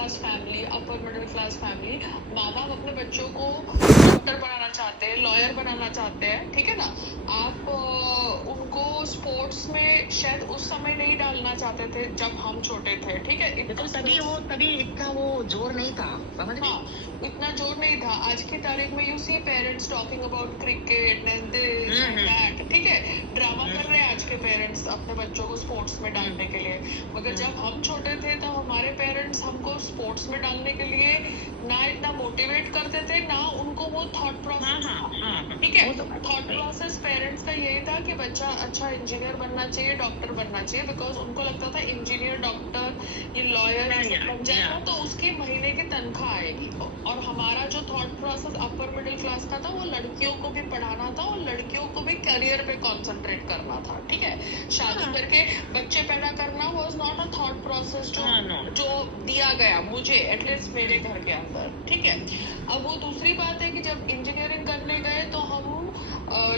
Class family, upper middle class family, माँ बाप अपने बच्चों को डॉक्टर बनाना चाहते हैं, लॉयर बनाना चाहते हैं, ठीक है ना। आप उनको स्पोर्ट्स में शायद उस समय नहीं डालना चाहते थे जब हम छोटे थे, ठीक है। तो तभी इतना वो जोर नहीं था, समझ रही? हाँ, इतना जोर नहीं था। आज की तारीख में you see parents talking about cricket and this and that, ठीक है। ड्रामा कर रहे हैं आज के पेरेंट्स अपने बच्चों को स्पोर्ट्स में डालने के लिए। मगर जब हम छोटे थे तो हमारे पेरेंट्स हमको स्पोर्ट्स में डालने के लिए ना इतना मोटिवेट करते थे, ना उनको वो थॉट प्रोसेस, ठीक है। थॉट प्रोसेस पेरेंट्स का यही था कि बच्चा अच्छा इंजीनियर बनना चाहिए, डॉक्टर बनना चाहिए, बिकॉज उनको लगता था इंजीनियर, डॉक्टर, ये लॉयर बन जाएगा तो उसकी महीने की तनख्वाह आएगी। और हमारा जो thought process upper middle class का था वो लड़कियों को भी पढ़ाना था और लड़कियों को भी करियर पे कंसंट्रेट करना था, ठीक है। शादी करके बच्चे पैदा करना was not a thought process जो दिया गया मुझे, एटलीस्ट मेरे घर के अंदर, ठीक है। अब वो दूसरी बात है कि जब इंजीनियरिंग करने गए तो हम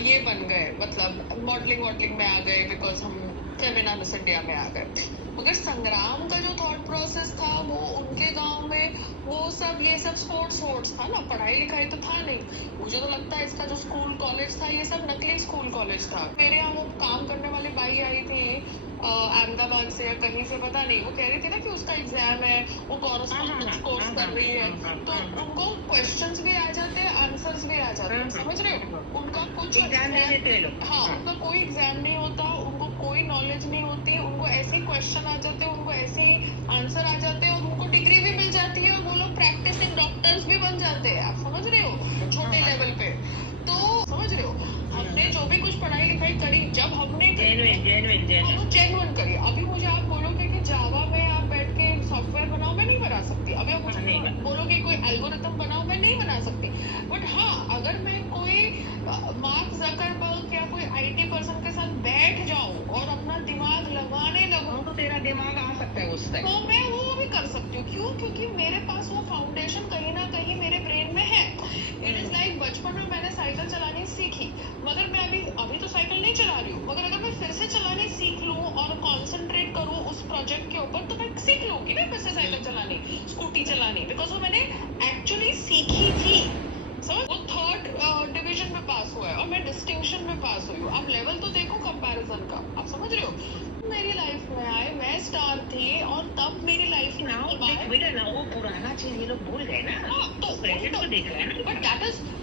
ये बन गए, मतलब मॉडलिंग में आ गए, बिकॉज हम फेमिना मिस इंडिया में आ गए। मगर संग्राम का जो थॉट प्रोसेस था वो उनके गांव में वो सब ये सब स्पोर्ट्स था ना, पढ़ाई लिखाई तो था नहीं। मुझे तो लगता है इसका जो स्कूल कॉलेज था ये सब नकली स्कूल कॉलेज था। मेरे यहाँ वो काम करने वाली बाई आई थी अहमदाबाद से या कहीं से, पता नहीं, वो कह रही थी ना कि उसका एग्जाम है, वो कॉरेस्पॉन्डेंस कोर्स कर रही है, तो उनको क्वेश्चंस भी आ जाते हैं, आंसर्स भी आ जाते हैं, समझ रहे हो। उनका कुछ हाँ, उनका कोई एग्जाम नहीं होता, उनको कोई नॉलेज नहीं होती, उनको ऐसे ही क्वेश्चन आ जाते हैं, उनको ऐसे ही आंसर आ जाते हैं और उनको डिग्री भी मिल जाती है और वो लोग प्रैक्टिसिंग डॉक्टर्स भी बन जाते हैं। आप समझ रहे हो, छोटे लेवल पे। तो समझ रहे हो, हमने जो भी कुछ पढ़ाई लिखाई करी, जब हमने जेन्युइन करी। अभी मुझे आप बोलोगे कि जावा में आप बैठ के सॉफ्टवेयर बनाओ, मैं नहीं बना सकती। अभी आप मुझे बोलोगे कोई एल्गोरिथम बनाओ, मैं नहीं बना सकती। बट हाँ, अगर मैं कोई मार्क ज़करबर्ग या कोई आईटी पर्सन के साथ बैठ जाऊं और अपना दिमाग लगाने लगूं तो तेरा दिमाग आ सकता है उससे, तो मैं वो भी कर सकती हूँ। क्यों? क्योंकि मेरे पास वो फाउंडेशन कहीं ना कहीं मेरे ब्रेन में है। इट इज लाइक बचपन में मैंने साइकिल चलानी सीखी, मगर मैं अभी तो साइकिल नहीं चला रही हूँ, मगर अगर मैं फिर से चलानी सीख लूँ और कॉन्सेंट्रेट करूँ उस प्रोजेक्ट के ऊपर तो मैं सीख लूंगी ना फिर से साइकिल चलानी, स्कूटी चलानी, बिकॉज वो मैंने एक्चुअली सीखी थी। समझ, वो 3rd डिवीजन में पास हुआ है और मैं डिस्टिंक्शन में पास हुई हूँ। आप लेवल तो देखो कंपैरिजन का, आप समझ रहे हो। मेरी लाइफ में आए, मैं स्टार थी और तब मेरी लाइफ में बेटा ना वो पुराना चीज ये लोग भूल गए ना, तो प्रेजेंट को देख रहे हैं ना। But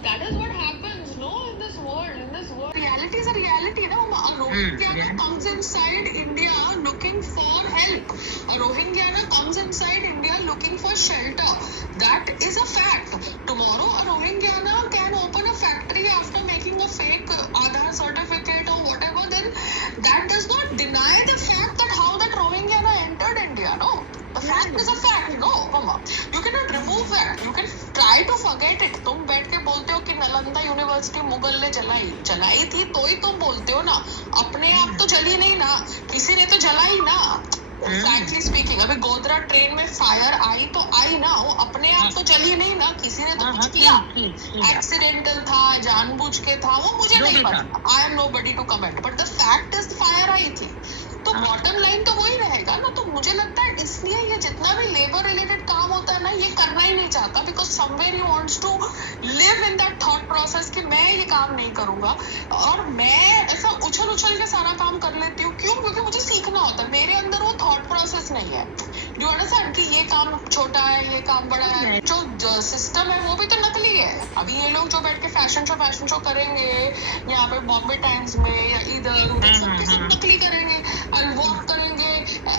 that is what happens, no, in this world reality is a reality ना। A Rohingya comes inside India looking for help, a Rohingya comes inside India looking for shelter. That is a fact. Tomorrow a Rohingya can open a factory after making a fake Aadhaar certificate or whatever, then that does not deny the fact that how that Rohingya entered India, no. The fact is a fact, no, mama. You cannot remove that. You can try to forget it. तुम बैठ के बोलते हो कि Nalanda university Mughal ने जलाई थी, तो ही तुम बोलते हो ना। अपने आप तो जली नहीं ना, किसी ने तो जलाई ना। Frankly speaking, अभी गोधरा ट्रेन में फायर आई तो आई ना, वो अपने आप तो चली नहीं ना, किसी ने तो कुछ किया। एक्सीडेंटल था, जानबूझ के था, वो मुझे नहीं पता। I am nobody to comment, but the fact is fire आई थी। तो बॉटम लाइन तो वही रहेगा ना। तो मुझे लगता है इसलिए ये जितना भी लेबर रिलेटेड काम होता है ना, ये करना ही नहीं चाहता, because somewhere he wants to live in that thought process कि मैं ये काम नहीं करूंगा और मैं ऐसा उछल के सारा काम कर लेती हूँ। क्यों? क्योंकि मुझे सीखना होता है, मेरे अंदर वो थॉट प्रोसेस नहीं है। डू यू अंडरस्टैंड कि ये काम छोटा है, ये काम बड़ा है। जो सिस्टम है वो भी तो नकली है। अभी ये लोग जो बैठ के फैशन शो करेंगे यहाँ पे बॉम्बे टाइम्स में या इधर, सब नकली करेंगे, वॉक करेंगे,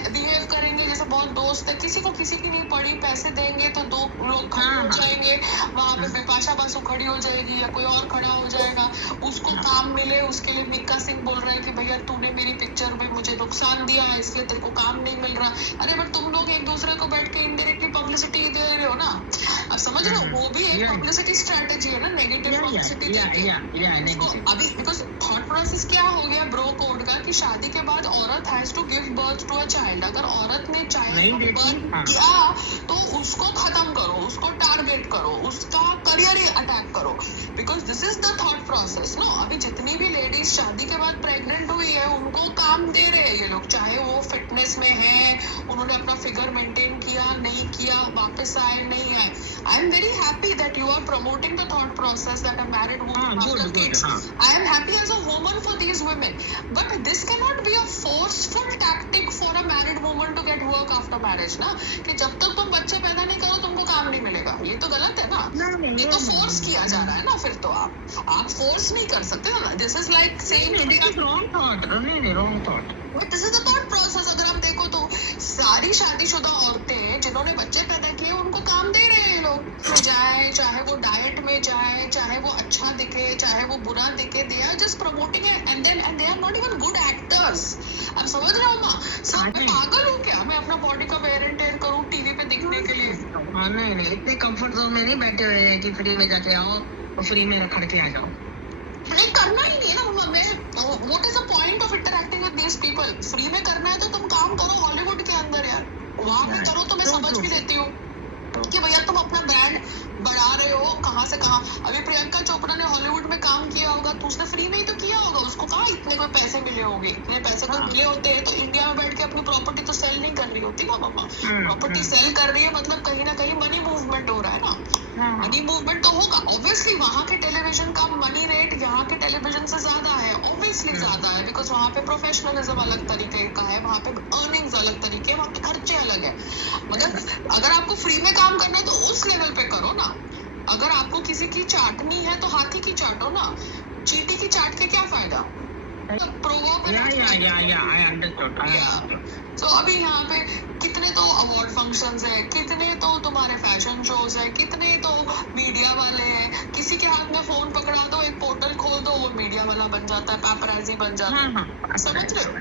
बिहेव करेंगे जैसे बहुत दोस्त है, किसी को किसी की नहीं पड़ी, पैसे देंगे तो 2 लोग खड़े हो जाएंगे, वहां पे बिपाशा बासु खड़ी हो जाएगी या कोई और खड़ा हो जाएगा, उसको काम मिले, उसके लिए मिक्का सिंह बोल रहा है कि भैया तूने मेरी पिक्चर में मुझे नुकसान दिया है इसलिए तेरे को काम नहीं मिल रहा। अरे बट तुम लोग एक दूसरे को बैठ के इनडायरेक्टली पब्लिसिटी दे रहे हो ना, आप समझ रहे हो, वो भी एक पब्लिसिटी स्ट्रेटेजी है ना, नेगेटिव पब्लिसिटी देके। अभी बिकॉज थॉट प्रोसेस क्या हो गया ब्रो कोड का कि शादी के बाद औरत has to give birth to a child. अगर औरत ने चाइल्ड बर्थ किया तो उसको खत्म करो, उसको टारगेट करो, उसका करियर ही अटैक करो, because this is the thought process no. अभी जितनी भी लेडीज शादी के बाद प्रेग्नेंट हुई है उनको काम दे रहे हैं ये लोग, चाहे वो फिटनेस में है, उन्होंने अपना फिगर मेंटेन किया नहीं किया, वापस आए नहीं आए। I am very happy that you are promoting the thought process that a married woman after kids. I am happy as a woman for these women, but this can not be a forceful tactic for a married woman to get work after marriage ना, कि जब तक तुम बच्चे पैदा नहीं करो तुमको काम नहीं मिलेगा। ये तो गलत है ना, ये तो फोर्स किया जा रहा है ना। फिर तो आप फोर्स नहीं कर सकते ना। This is like saying wrong thought, नहीं wrong thought, this is the thought process. अगर आप देखो तो सारी शादीशुदा औरतें जिन्होंने बच्चे पैदा किए उनको काम दे रहे हैं लोग, जाए चाहे वो डाइट में जाए, चाहे वो अच्छा दिखे, चाहे वो बुरा दिखे, they are just promoting it and they are not even good actors. आप समझ रहे हो माँ, सब मैं पागल हूँ क्या? मैं अपना बॉडी का वेयर एंड टेयर करूँ टीवी पे दिखने के लिए? नहीं इतने कंफर्ट जोन में नहीं बैठे हुए हैं कि फ्री में जाके आओ और फ्री में रखड़ के आ जाओ। नहीं करना ही नहीं ना। मैं what is the point of interacting with these people? Free में करना है तो तुम काम करो हॉलीवुड के अंदर यार, वहां पे करो। तो मैं समझ भी देती हूँ कि भैया तुम अपना ब्रांड बढ़ा रहे हो कहाँ से कहाँ। अभी प्रियंका चोपड़ा ने हॉलीवुड में काम किया होगा तो उसने फ्री में ही तो किया होगा, उसको कहाँ इतने कोई पैसे मिले होंगे। इतने पैसे को मिले होते हैं तो इंडिया में बैठ के अपनी प्रॉपर्टी तो सेल नहीं कर रही होती ना मामा। प्रॉपर्टी सेल कर रही है मतलब कहीं ना कहीं मनी मूवमेंट हो रहा है ना। मनी मूवमेंट तो होगा ऑब्वियसली। वहाँ के टेलीविजन का मनी रेट यहाँ के टेलीविजन से ज्यादा है, ऑब्वियसली ज्यादा है, बिकॉज वहाँ पे प्रोफेशनलिज्म अलग तरीके का है, वहाँ पे अर्निंग्स अलग तरीके, वहाँ पे खर्चे अलग है। मगर अगर आपको फ्री में काम करना है तो उस लेवल पे करो ना। अगर आपको किसी की चाटनी है तो हाथी की चाटो ना, चींटी की चाट के क्या फायदा? तो अभी यहाँ पे कितने तो अवार्ड फंक्शंस है, कितने तो तुम्हारे फैशन शोज है, कितने तो मीडिया वाले हैं। किसी के हाथ में फोन पकड़ा दो, एक पोर्टल खोल दो, वो मीडिया वाला बन जाता है, पैपराजी बन जाता है। समझ रहे हो?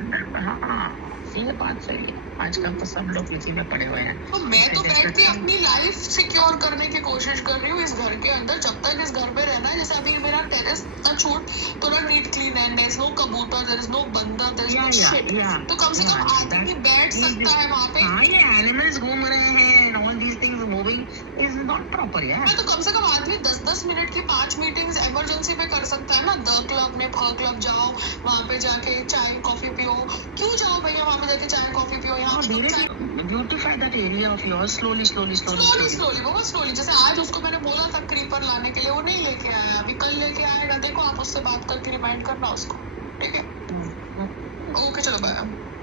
ये बात सही है। आजकल तो सब लोग इसी में पड़े हुए हैं। तो मैं तो बैठ के अपनी लाइफ सिक्योर करने की कोशिश कर रही हूँ इस घर के अंदर। जब तक इस घर पे रहना है, जैसे अभी मेरा टेरेस ना छूट तो ना नीट क्लीन है, देयर इज नो कबूतर, देयर इज नो बंदर, देयर इज नो शिट। तो कम से कम आदमी बैठ सकता है वहाँ पे। हाँ, ये एनिमल्स घूम रहे हैं, all these things moving is not proper यार। तो कम से कम आदमी 10-10 मिनट की 5 मीटिंग्स इमरजेंसी में कर सकता है ना। द क्लब में फ क्लब जाओ, वहाँ पे जाके चाय कॉफी पियो। क्यों जाओ भैया वहाँ पे जाके चाय कॉफी पियो? यहाँ beautify that area of yours slowly बहुत स्लोली। जैसे आज उसको मैंने बोला था क्रीपर लाने के लिए, वो नहीं लेके आया। अभी कल लेके आएगा, देखो आप उससे बात करके रिमाइंड करना उसको, ठीक है? ओके चलो बाय।